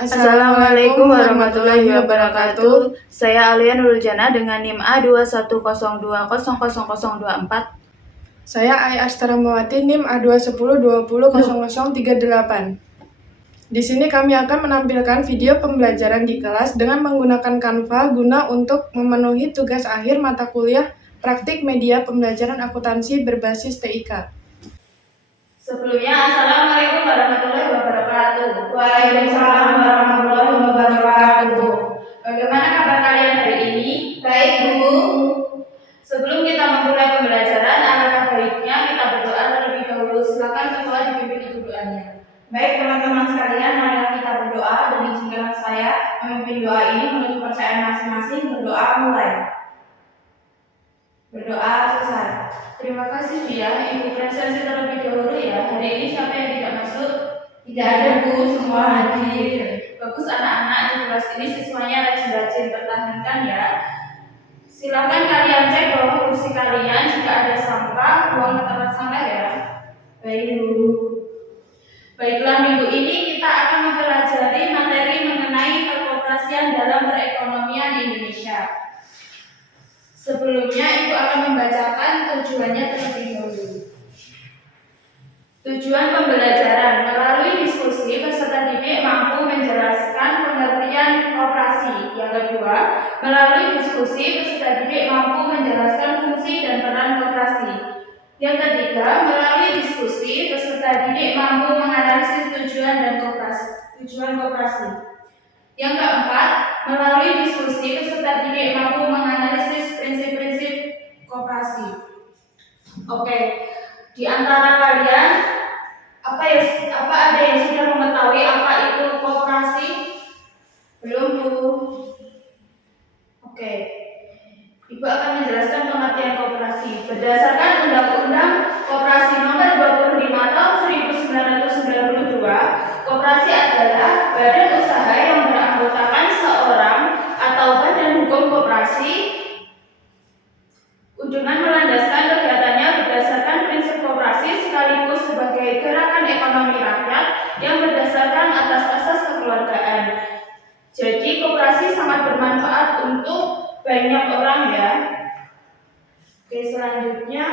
Assalamualaikum warahmatullahi wabarakatuh. Saya Alia Nurul Jana dengan NIM A2102000024. Saya Ai Astara Mawati NIM A210200038. Di sini kami akan menampilkan video pembelajaran di kelas dengan menggunakan Canva guna untuk memenuhi tugas akhir mata kuliah Praktik Media Pembelajaran Akuntansi berbasis TIK. Sebelumnya, Assalamualaikum warahmatullahi wabarakatuh. Waalaikumsalam warahmatullahi wabarakatuh. Bagaimana kabar kalian hari ini? Baik, Bu. Sebelum kita memulai pembelajaran, alangkah baiknya kita berdoa terlebih dahulu. Silakan ketua dipimpin untuk doanya. Baik teman-teman sekalian, mari kita berdoa dan izinkan saya memimpin doa ini menurut kepercayaan masing-masing. Berdoa mulai. Berdoa selesai. Terima kasih Bia, Ibu presentasi terlebih dahulu ya. Hari ini siapa yang tidak masuk? Tidak ada, Bu, semua hadir. Bagus anak-anak, di kelas ini siswanya rajin-rajin, pertahankan ya. Silakan kalian cek bawah kursi kalian, jika ada sampah, buang ke tempat sampah ya. Baik, Bu. Baiklah, minggu ini kita akan mempelajari materi mengenai perkoperasian dalam perekonomian Indonesia. Sebelumnya, Ibu akan membacakan tujuannya terlebih dahulu. Tujuan pembelajaran melalui diskusi peserta didik mampu menjelaskan pengertian koperasi. Yang kedua, melalui diskusi peserta didik mampu menjelaskan fungsi dan peran koperasi. Yang ketiga, melalui diskusi peserta didik mampu menganalisis tujuan dan koperasi. Yang keempat, melalui diskusi peserta didik mampu menganalisis prinsip-prinsip koperasi. Oke, di antara kalian apa ada yang sudah mengetahui apa itu koperasi? Belum, Bu. Oke. Ibu akan menjelaskan pengertian koperasi. Berdasarkan Undang-Undang Koperasi Nomor 25 Tahun 1992, koperasi adalah badan usaha yang beranggotakan seorang atau badan hukum koperasi dengan melandaskan kegiatannya berdasarkan prinsip koperasi sekaligus sebagai gerakan ekonomi rakyat yang berdasarkan atas asas kekeluargaan. Jadi koperasi sangat bermanfaat untuk banyak orang ya. Oke, selanjutnya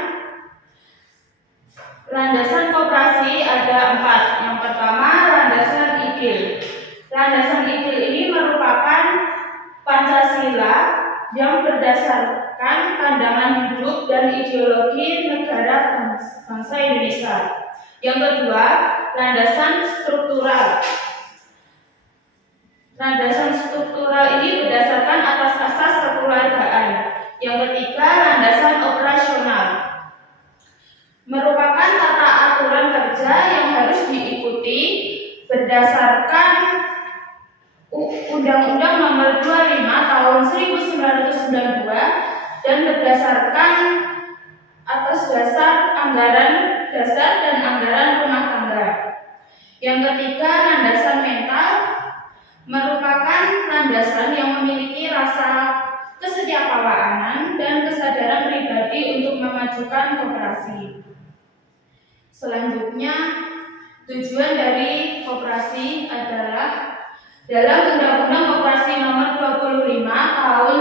landasan koperasi ada 4. Yang pertama, landasan IDIL. Landasan IDIL ini merupakan Pancasila yang berdasarkan pandangan hidup dan ideologi negara bangsa Indonesia. Yang kedua, landasan struktural. Landasan struktural ini berdasarkan atas asas kekeluargaan. Yang ketiga, landasan operasional. Merupakan tata aturan kerja yang harus diikuti berdasarkan Undang-Undang Nomor 25 Tahun 1992 dan berdasarkan atas dasar anggaran dasar dan anggaran rumah tangga. Yang ketiga, landasan mental merupakan landasan yang memiliki rasa kesetiakawanan dan kesadaran pribadi untuk memajukan koperasi. Selanjutnya, tujuan dari koperasi adalah dalam Undang-Undang Koperasi Nomor 25 Tahun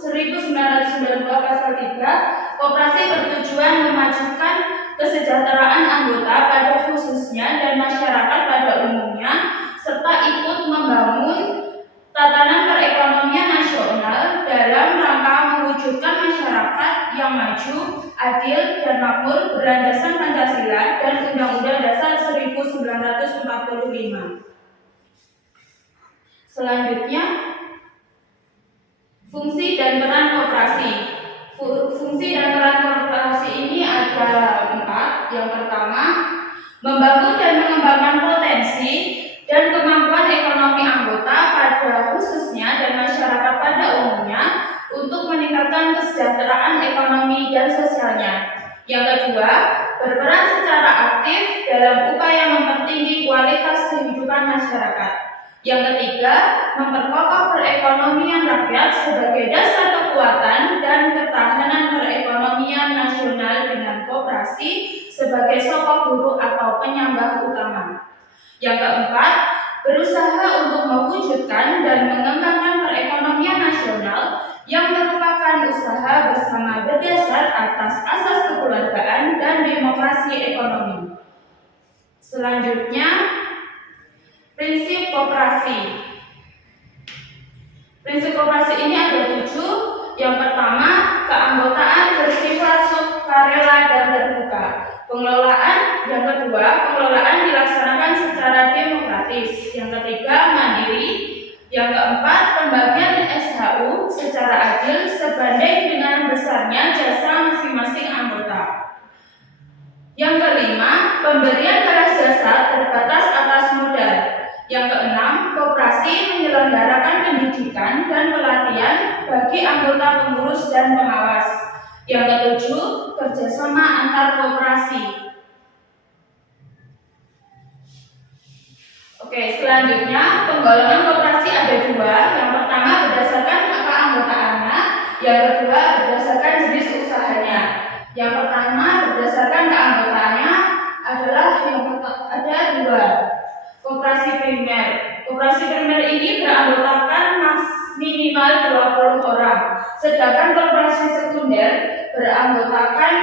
1992 Pasal 3, koperasi bertujuan memajukan kesejahteraan anggota pada khususnya dan masyarakat pada umumnya, serta ikut membangun tatanan perekonomian nasional dalam rangka mewujudkan masyarakat yang maju, adil, dan makmur berlandaskan Pancasila dan Undang-Undang Dasar 1945. Selanjutnya, fungsi dan peran koperasi. Fungsi dan peran koperasi ini ada 4. Yang pertama, membangun dan mengembangkan potensi dan kemampuan ekonomi anggota pada khususnya dan masyarakat pada umumnya untuk meningkatkan kesejahteraan ekonomi dan sosialnya. Yang kedua, berperan secara aktif dalam upaya mempertinggi kualitas kehidupan masyarakat. Yang ketiga, memperkokoh perekonomian rakyat sebagai dasar kekuatan dan ketahanan perekonomian nasional dengan koperasi sebagai sokong guru atau penyangga utama. Yang keempat, berusaha untuk mewujudkan mewujudkan dan mengembangkan perekonomian nasional yang merupakan usaha bersama berdasar atas asas kekeluargaan dan demokrasi ekonomi. Selanjutnya, prinsip koperasi. Prinsip koperasi ini ada 7. Yang pertama, keanggotaan bersifat sukarela dan terbuka. Pengelolaan, yang kedua, pengelolaan dilaksanakan secara demokratis. Yang ketiga, mandiri. Yang keempat, pembagian SHU secara adil sebanding dengan besarnya jasa masing-masing anggota. Yang kelima, pemberian balas jasa terbatas atas modal. Yang keenam, koperasi menyelenggarakan pendidikan dan pelatihan bagi anggota pengurus dan pengawas. Yang ketujuh, kerjasama antar koperasi. Oke, selanjutnya penggolongan koperasi ada 2. Yang pertama berdasarkan keanggotaannya, yang kedua berdasarkan jenis usahanya. Yang pertama berdasarkan keanggotaannya adalah ada 2. Koperasi primer. Koperasi primer ini beranggotakan minimal 20 orang. Sedangkan koperasi sekunder beranggotakan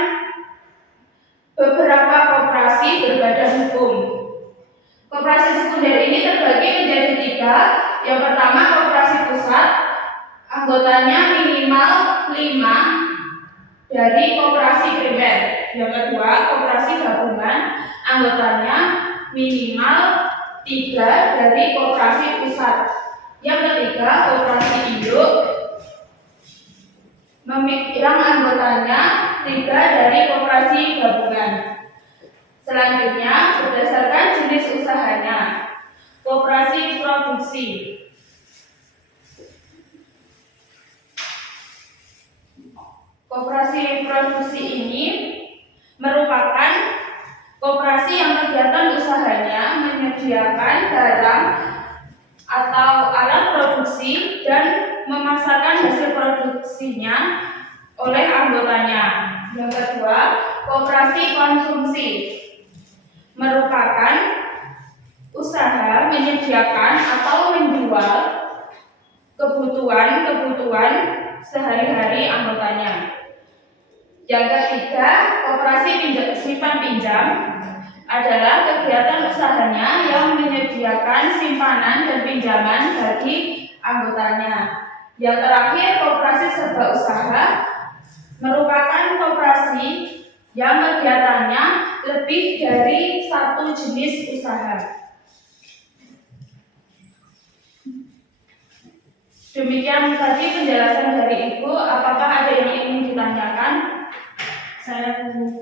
beberapa koperasi berbadan hukum. Koperasi sekunder ini terbagi menjadi 3. Yang pertama koperasi pusat, anggotanya minimal 5 dari koperasi primer. Yang kedua koperasi gabungan, anggotanya minimal 3 dari koperasi pusat. Yang ketiga koperasi induk yang anggotanya 3 dari koperasi gabungan. Selanjutnya berdasarkan jenis usahanya. Koperasi produksi. Koperasi produksi ini merupakan koperasi yang kegiatan usahanya menyediakan barang atau alat produksi dan memasarkan hasil produksinya oleh anggotanya. Yang kedua, koperasi konsumsi merupakan usaha menyediakan atau menjual kebutuhan sehari-hari anggotanya. Yang ketiga, koperasi simpan pinjam adalah kegiatan usahanya yang menyediakan simpanan dan pinjaman bagi anggotanya. Yang terakhir, koperasi serba usaha merupakan koperasi yang kegiatannya lebih dari 1 jenis usaha. Demikian tadi penjelasan dari Ibu. Apakah ada yang ingin ditanyakan?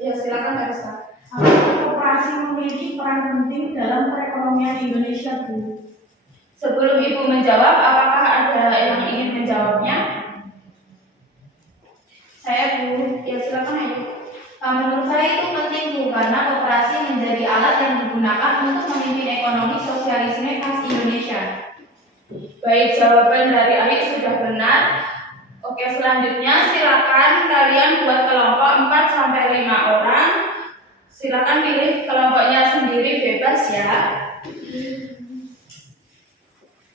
Ya, silakan Kak Risa. Apakah koperasi memiliki peran penting dalam perekonomian Indonesia, Bu? Sebelum Ibu menjawab, apakah ada yang ingin menjawabnya? Saya, Bu. Ya, silakan Ibu. Menurut saya itu penting, Bu, karena koperasi menjadi alat yang digunakan untuk memimpin ekonomi sosialisme khas Indonesia. Baik, jawaban dari Aik sudah benar. Oke, selanjutnya silakan kalian buat kelompok 4-5 orang. Silakan pilih kelompoknya sendiri, bebas ya.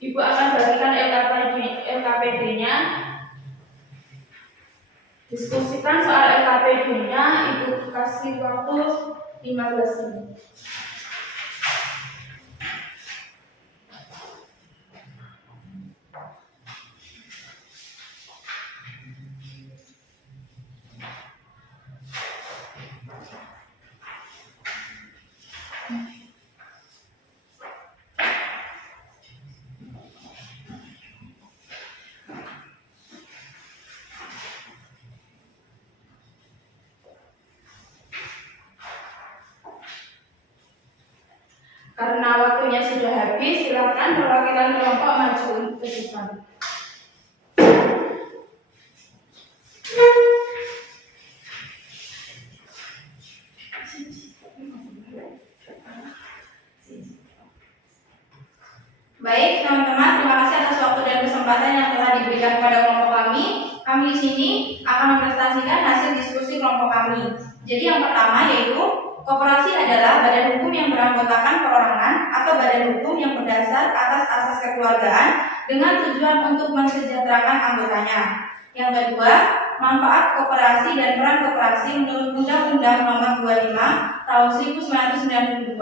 Ibu akan bagikan LKPD-nya. Diskusikan soal LKPD-nya. Ibu kasih waktu 15 menit. Karena waktunya sudah habis, silakan perwakilan kelompok maju ke depan. Baik, teman-teman, terima kasih atas waktu dan kesempatan yang telah diberikan kepada kelompok kami. Kami di sini akan mempresentasikan hasil diskusi kelompok kami. Jadi yang pertama yaitu Koperasi adalah badan hukum yang beranggotakan perorangan atau badan hukum yang berdasar atas asas kekeluargaan dengan tujuan untuk mensejahterakan anggotanya. Yang kedua, manfaat koperasi dan peran koperasi menurut Undang-Undang Nomor 25 Tahun 1992.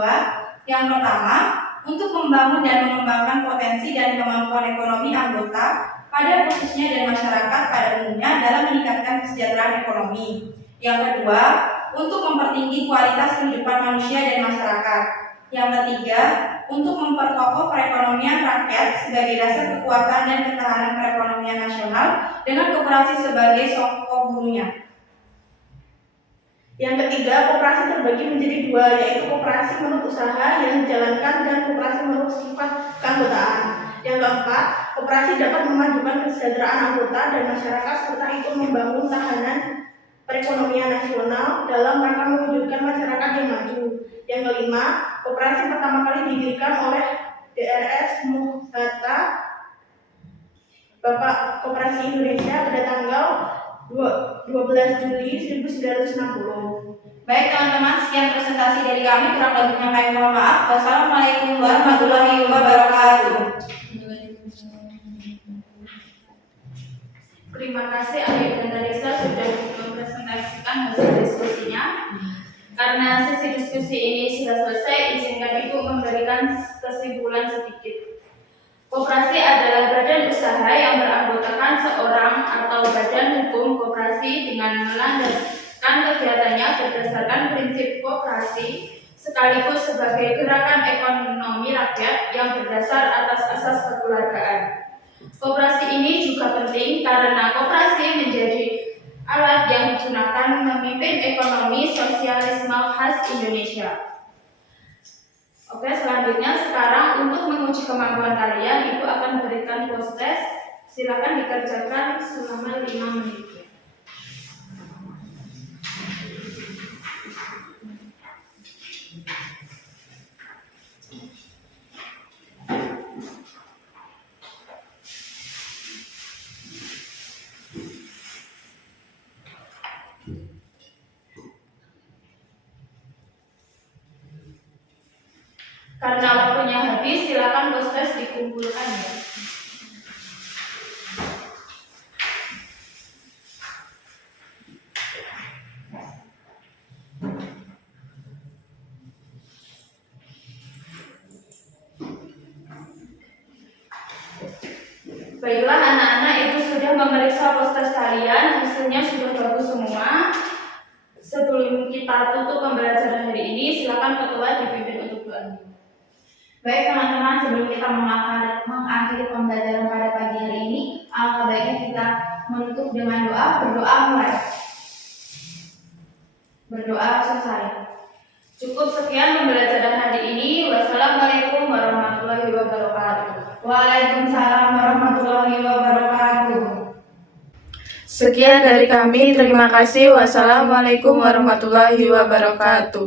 Yang pertama, untuk membangun dan mengembangkan potensi dan kemampuan ekonomi anggota pada khususnya dan masyarakat pada umumnya dalam meningkatkan kesejahteraan ekonomi. Yang kedua, untuk mempertinggi kualitas kehidupan manusia dan masyarakat. Yang ketiga, untuk memperkokoh perekonomian rakyat sebagai dasar kekuatan dan ketahanan perekonomian nasional dengan koperasi sebagai sokong burunya. Yang ketiga, koperasi terbagi menjadi dua, yaitu koperasi menurut usaha yang dijalankan dan koperasi menurut sifat keanggotaan. Yang keempat, koperasi dapat memajukan kesejahteraan anggota dan masyarakat serta ikut membangun tahanan perekonomian nasional dalam rangka mewujudkan masyarakat yang maju. Yang kelima, koperasi pertama kali didirikan oleh Drs. Moh-Hatta, Bapak Koperasi Indonesia pada tanggal 12 Juli 1960. Baik teman-teman, sekian presentasi dari kami, kurang lebihnya kami mohon maaf. Wassalamualaikum warahmatullahi wabarakatuh. Terima kasih Adik dan Darisa sudah mempresentasikan hasil diskusinya. Karena sesi diskusi ini sudah selesai, izinkan Ibu memberikan kesimpulan sedikit. Koperasi adalah badan usaha yang beranggotakan seorang atau badan hukum koperasi dengan melandaskan kegiatannya berdasarkan prinsip koperasi sekaligus sebagai gerakan ekonomi rakyat yang berdasar atas asas kekeluargaan. Koperasi ini juga penting karena koperasi menjadi alat yang digunakan memimpin ekonomi sosialisme khas Indonesia. Oke, selanjutnya sekarang untuk menguji kemampuan kalian, Ibu akan memberikan post test. Silakan dikerjakan selama 5 menit. Karena waktunya habis, silakan post test dikumpulkan ya. Baiklah anak-anak, Ibu sudah memeriksa post test kalian, hasilnya sudah bagus semua. Sebelum kita tutup pembelajaran hari ini, silakan ketua dipimpin untuk doa. Baik teman-teman, sebelum kita mengakhiri pembelajaran pada pagi hari ini, alangkah baiknya kita menutup dengan doa. Berdoa mulai. Berdoa selesai. Cukup sekian pembelajaran hari ini. Wassalamualaikum warahmatullahi wabarakatuh. Waalaikumsalam warahmatullahi wabarakatuh. Sekian dari kami, terima kasih. Wassalamualaikum warahmatullahi wabarakatuh.